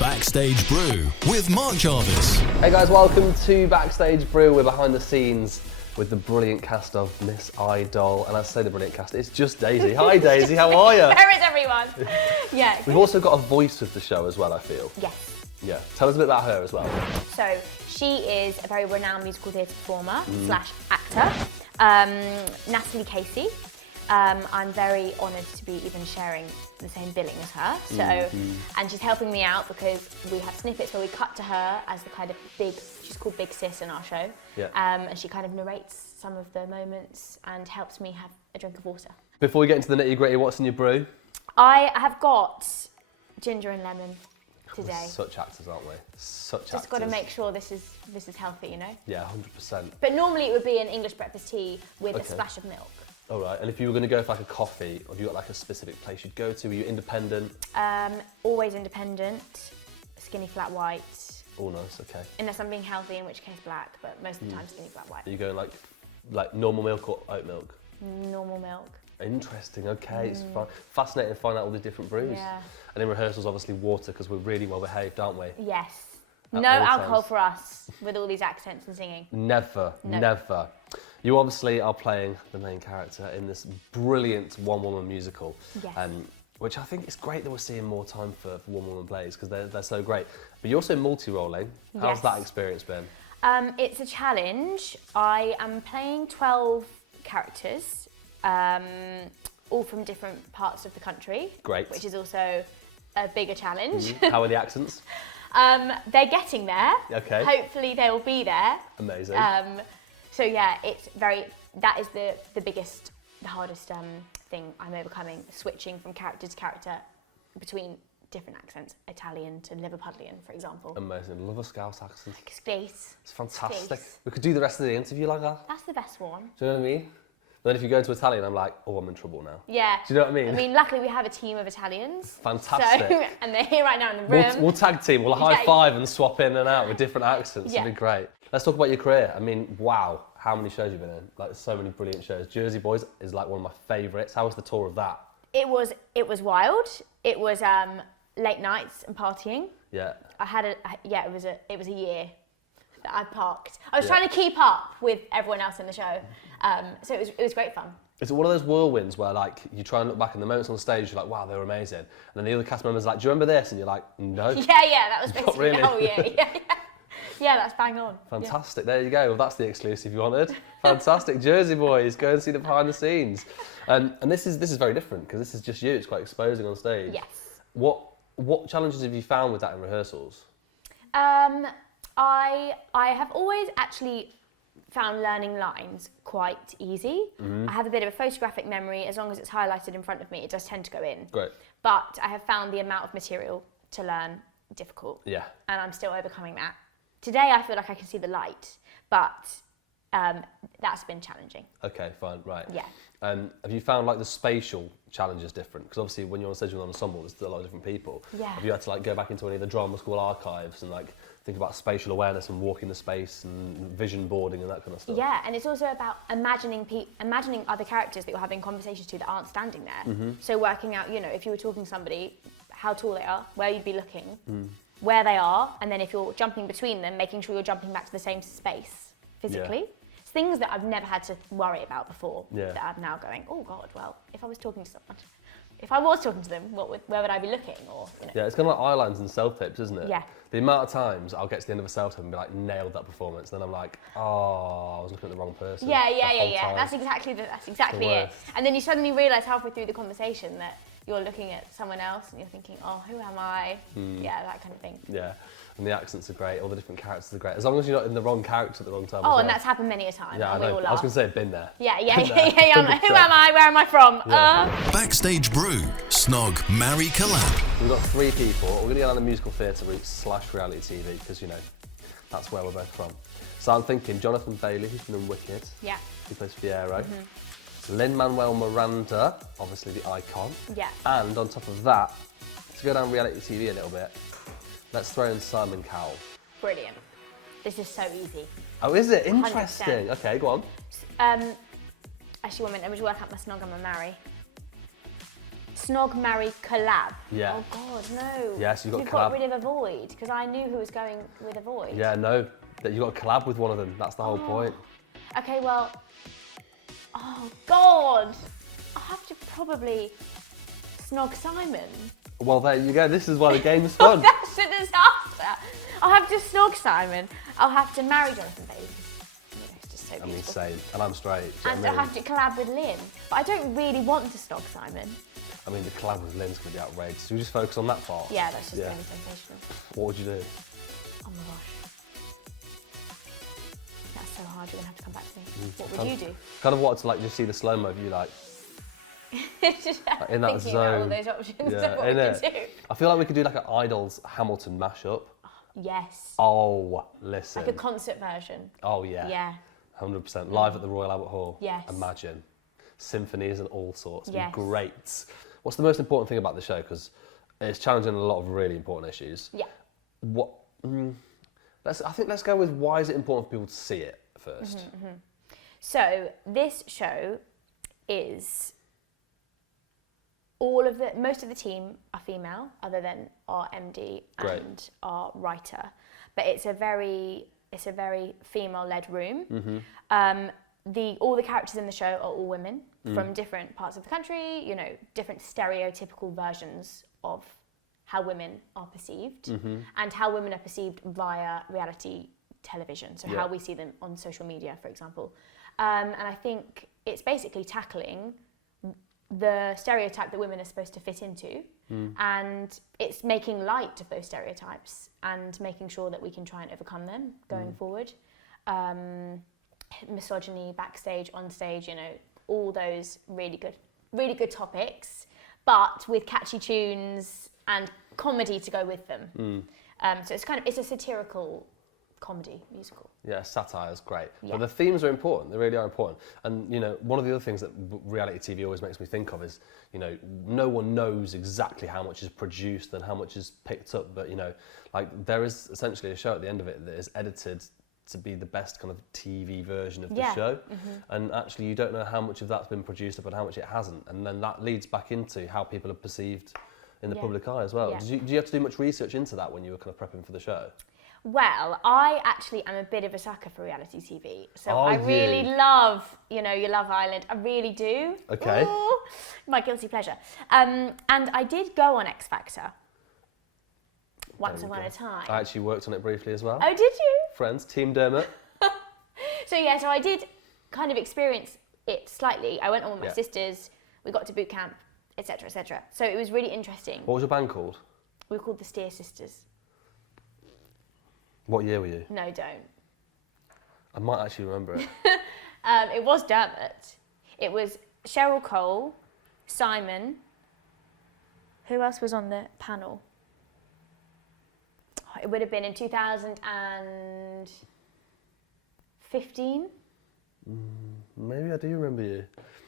Backstage Brew with Mark Jarvis. Hey guys, welcome to Backstage Brew. We're behind the scenes with the brilliant cast of Miss Idol. And I say the brilliant cast, it's just Daisy. Hi Daisy, how are you? Where is everyone? Yeah. We've also got a voice of the show as well, I feel. Yes. Yeah, tell us a bit about her as well. So, she is a very renowned musical theatre performer slash actor, Natalie Casey. I'm very honoured to be even sharing the same billing as her. So, and she's helping me out because we have snippets where we cut to her as the kind of she's called Big Sis in our show. Yeah. And she kind of narrates some of the moments and helps me have a drink of water. Before we get into the nitty gritty, what's in your brew? I have got ginger and lemon today. We're such actors, aren't we? Such actors. Just got to make sure this is healthy, you know? Yeah, 100%. But normally it would be an English breakfast tea with a splash of milk. All right, and if you were going to go for like a coffee, have you got like a specific place you'd go to? Are you independent? Always independent, skinny flat white. Oh, nice, okay. Unless I'm being healthy, in which case black, but most of the time skinny flat white. Are you going like normal milk or oat milk? Normal milk. Interesting, okay, it's fascinating to find out all these different brews. Yeah. And in rehearsals, obviously water, because we're really well behaved, aren't we? Yes. No alcohol for us, with all these accents and singing. Never, never. You obviously are playing the main character in this brilliant one-woman musical. Yes. Which I think is great that we're seeing more time for one-woman plays, because they're so great. But you're also multi-rolling. How's that experience been? It's a challenge. I am playing 12 characters, all from different parts of the country. Great. Which is also a bigger challenge. How are the accents? They're getting there. Okay. Hopefully they will be there. Amazing. So yeah, that is the biggest, the hardest thing I'm overcoming, switching from character to character between different accents, Italian to Liverpudlian, for example. Amazing, love a Scouse accent. Space. It's fantastic. We could do the rest of the interview like that. That's the best one. Do you know what I mean? Then if you go into Italian, I'm like, oh, I'm in trouble now. Yeah. Do you know what I mean? I mean, luckily we have a team of Italians. Fantastic. So, and they're here right now in the room. We'll tag team, we'll high five and swap in and out with different accents. It'd be great. Let's talk about your career. I mean, wow, how many shows you've been in? Like, so many brilliant shows. Jersey Boys is like one of my favourites. How was the tour of that? It was wild. It was late nights and partying. Yeah. It was a year that I parked. I was trying to keep up with everyone else in the show. So it was great fun. Is it one of those whirlwinds where like you try and look back in the moments on stage, you're like, wow, they were amazing. And then the other cast members are like, do you remember this? And you're like, no. Yeah, that was basically really. the whole year. Yeah, that's bang on. Fantastic, there you go. Well, that's the exclusive you wanted. Fantastic, Jersey Boys, go and see the behind the scenes. And this is very different because this is just you, it's quite exposing on stage. Yes. What challenges have you found with that in rehearsals? I have always actually found learning lines quite easy. I have a bit of a photographic memory. As long as it's highlighted in front of me, it does tend to go in. Great. But I have found the amount of material to learn difficult. Yeah. And I'm still overcoming that. Today I feel like I can see the light, but that's been challenging. Okay, fine, right. Yeah. Have you found like the spatial challenges different? Because obviously when you're on stage with an ensemble, there's a lot of different people. Yeah. Have you had to like go back into any of the drama school archives and like think about spatial awareness and walking the space and vision boarding and that kind of stuff? Yeah, and it's also about imagining other characters that you're having conversations to that aren't standing there. So working out, if you were talking to somebody, how tall they are, where you'd be looking, where they are, and then if you're jumping between them, making sure you're jumping back to the same space physically. Yeah. It's things that I've never had to worry about before that I'm now going, oh God, well, if I was talking to them, where would I be looking? Yeah, it's kind of like eye lines and self-tapes, isn't it? Yeah. The amount of times I'll get to the end of a self-tape and be like, nailed that performance, and then I'm like, oh, I was looking at the wrong person. Yeah. That's exactly it. And then you suddenly realise halfway through the conversation that you're looking at someone else and you're thinking, oh, who am I? Yeah, that kind of thing. Yeah, and the accents are great, all the different characters are great, as long as you're not in the wrong character at the wrong time. Oh, and that's happened many a time. Yeah, I know. I was going to say, been there. Yeah. I'm like, who am I? Where am I from? Yeah. Backstage Brew, Snog, Marry, Collab. We've got 3 people. We're going to get on the musical theatre route / reality TV, because, that's where we're both from. So I'm thinking Jonathan Bailey, who's been in Wicked. Yeah. He plays Fiero. Lin-Manuel Miranda, obviously the icon. Yeah. And on top of that, to go down reality TV a little bit, let's throw in Simon Cowell. Brilliant. This is so easy. Oh, is it? Interesting. 100%. Okay, go on. Actually, one minute, let me just work out my snog and my marry. Snog, marry, collab. Yeah. Oh God, no. Yes, you've got You've collab. got rid of avoid because I knew who was going with avoid. Yeah, no, that you've got to collab with one of them. That's the whole point. Okay, well, oh God, I have to probably snog Simon. Well, there you go. This is why the game's fun. That's a disaster. I'll have to snog Simon. I'll have to marry Jonathan Bailey. You know, it's just so beautiful. Same. And I'm straight. So And I'll have to collab with Lynn. But I don't really want to snog Simon. I mean, the collab with Lynn's going to be outrageous. Should we just focus on that part? Yeah, that's just going to be sensational. What would you do? Oh my gosh. That's so hard, you're going to have to come back to me. What would you do? Kind of wanted to like just see the slow-mo of you like in that Thinking zone. about all those options Yeah, of what we innit? could do. I feel like we could do like an Idols Hamilton mashup. Yes. Oh, listen. Like a concert version. Oh yeah. Yeah. 100%. Live at the Royal Albert Hall. Yes. Imagine. Symphonies and all sorts. It'd Yes. be great. What's the most important thing about the show? Because it's challenging a lot of really important issues. Yeah. What? I think let's go with why is it important for people to see it first? So this show is most of the team are female, other than our MD Great. and our writer, but it's a very female-led room. All the characters in the show are all women from different parts of the country. You know, different stereotypical versions of how women are perceived and how women are perceived via reality television. So how we see them on social media, for example. And I think it's basically tackling the stereotype that women are supposed to fit into, and it's making light of those stereotypes and making sure that we can try and overcome them going forward. Misogyny, backstage, on stage, you know, all those really good topics, but with catchy tunes and comedy to go with them. So it's a satirical comedy musical. Yeah, satire is great. Yeah. But the themes are important. They really are important. And, you know, one of the other things that reality TV always makes me think of is, you know, no one knows exactly how much is produced and how much is picked up. But, you know, like there is essentially a show at the end of it that is edited to be the best kind of TV version of the show. And actually you don't know how much of that's been produced up and how much it hasn't. And then that leads back into how people are perceived in the public eye as well. Yeah. Did you have to do much research into that when you were kind of prepping for the show? Well, I actually am a bit of a sucker for reality TV. So Are I really you? love, you know, your Love Island. I really do. Okay. Ooh, my guilty pleasure. And I did go on X Factor once upon a time. I actually worked on it briefly as well. Oh, did you? Friends, Team Dermot. So yeah, so I did kind of experience it slightly. I went on with my sisters. We got to boot camp, etc., etc. So it was really interesting. What was your band called? We were called the Steere Sisters. What year were you? No, don't. I might actually remember it. It was Dermot. It was Cheryl Cole, Simon. Who else was on the panel? It would have been in 2015. Maybe I do remember you.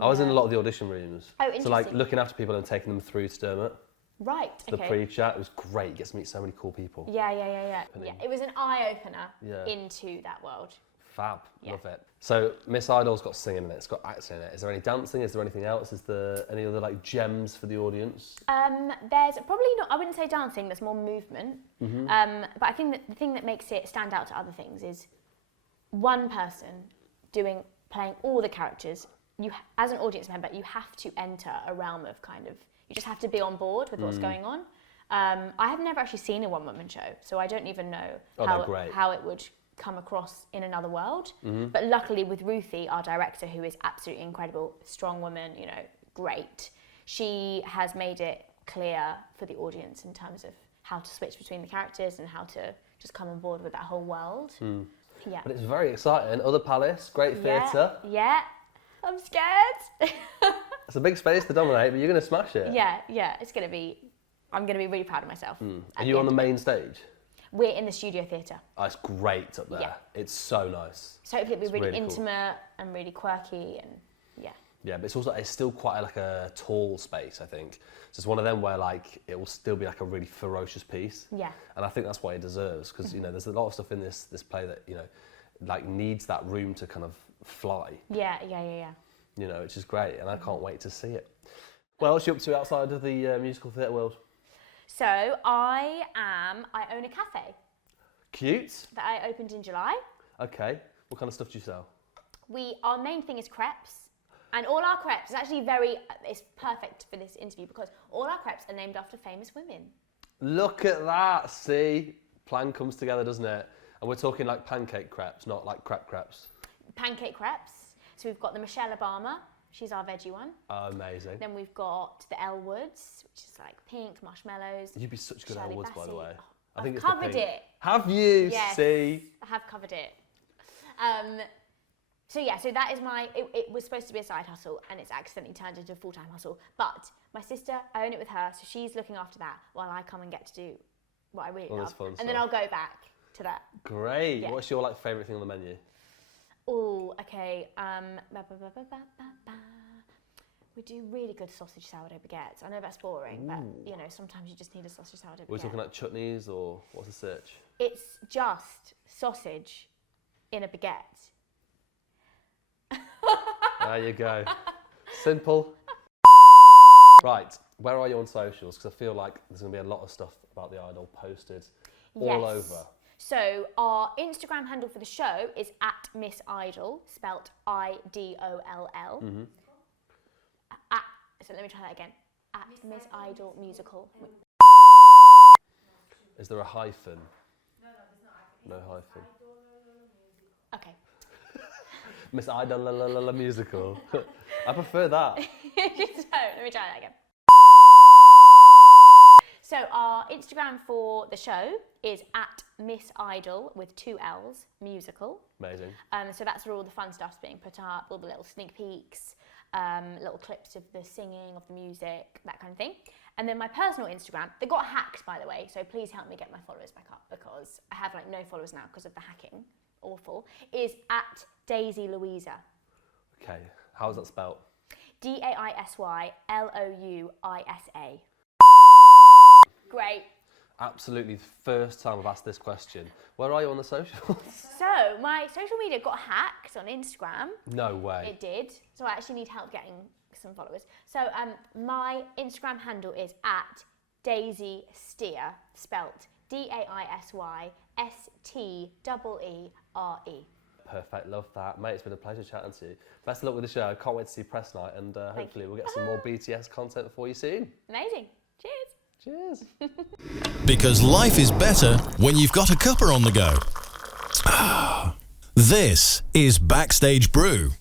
I was in a lot of the audition rooms. Oh, So like interesting. looking after people and taking them through to Dermot. Right, The okay. pre-chat, it was great. You get to meet so many cool people. Yeah. It was an eye-opener Yeah. into that world. Fab, Yeah. love it. So Miss Idol's got singing in it, it's got acting in it. Is there any dancing? Is there anything else? Is there any other like gems for the audience? There's probably not, I wouldn't say dancing, there's more movement. But I think that the thing that makes it stand out to other things is one person playing all the characters. As an audience member, you have to enter a realm of kind of, you just have to be on board with what's going on. I have never actually seen a one-woman show, so I don't even know how it would come across in another world. But luckily with Ruthie, our director, who is absolutely incredible, strong woman, you know, great, she has made it clear for the audience in terms of how to switch between the characters and how to just come on board with that whole world. Yeah. But it's very exciting. Other Palace, great theatre. Yeah. I'm scared. It's a big space to dominate, but you're going to smash it. Yeah. I'm going to be really proud of myself. Are you on the main stage? We're in the studio theatre. Oh, it's great up there. Yeah. It's so nice. So hopefully it'll be really really cool. intimate and really quirky and yeah. Yeah, but it's still quite like a tall space, I think. So it's one of them where like it will still be like a really ferocious piece. Yeah. And I think that's what it deserves because you know there's a lot of stuff in this play that you know like needs that room to kind of fly. Yeah. You know, which is great, and I can't wait to see it. What else are you up to outside of the musical theatre world? So I own a cafe. Cute. That I opened in July. Okay. What kind of stuff do you sell? Our main thing is crepes. And all our crepes is actually it's perfect for this interview because all our crepes are named after famous women. Look at that, see? Plan comes together, doesn't it? And we're talking like pancake crepes, not like crepes. Pancake crepes. So we've got the Michelle Obama, she's our veggie one. Oh, amazing. Then we've got the Elwoods, which is like pink, marshmallows. You'd be such good Elwoods, by the way. Oh, I've covered it. Have you? Yes, see? I have covered it. So that is it was supposed to be a side hustle and it's accidentally turned into a full-time hustle. But my sister, I own it with her, so she's looking after that while I come and get to do what I really love. And then I'll go back to that. Great. Yeah. What's your favourite thing on the menu? Oh, okay. We do really good sausage sourdough baguettes. I know that's boring, but sometimes you just need a sausage sourdough baguette. We're talking like chutneys or what's the search? It's just sausage in a baguette. There you go. Simple. Right, where are you on socials? Because I feel like there's going to be a lot of stuff about The Idol posted all over. So our Instagram handle for the show is @MissIdol, spelt IDOLL. So let me try that again. @MissIdol Musical. Is there a hyphen? No hyphen. Okay. Miss Idol Musical. I prefer that. So, let me try that again. So our Instagram for the show is @MissIdol with 2 L's, musical. Amazing. So that's where all the fun stuff's being put up, all the little sneak peeks, little clips of the singing, of the music, that kind of thing. And then my personal Instagram, they got hacked, by the way, so please help me get my followers back up because I have no followers now because of the hacking. Awful. Is @Daisy Louisa. Okay, how's that spelled? DAISYLOUISA. Great. Absolutely, the first time I've asked this question. Where are you on the socials? So, my social media got hacked on Instagram. No way. It did. So I actually need help getting some followers. So my Instagram handle is @Daisy Steere, spelt DAISYSTEERE. Perfect, love that. Mate, it's been a pleasure chatting to you. Best of luck with the show. Can't wait to see press night and hopefully we'll get some more BTS content for you soon. Amazing. Cheers. Cheers. Because life is better when you've got a cuppa on the go. This is Backstage Brew.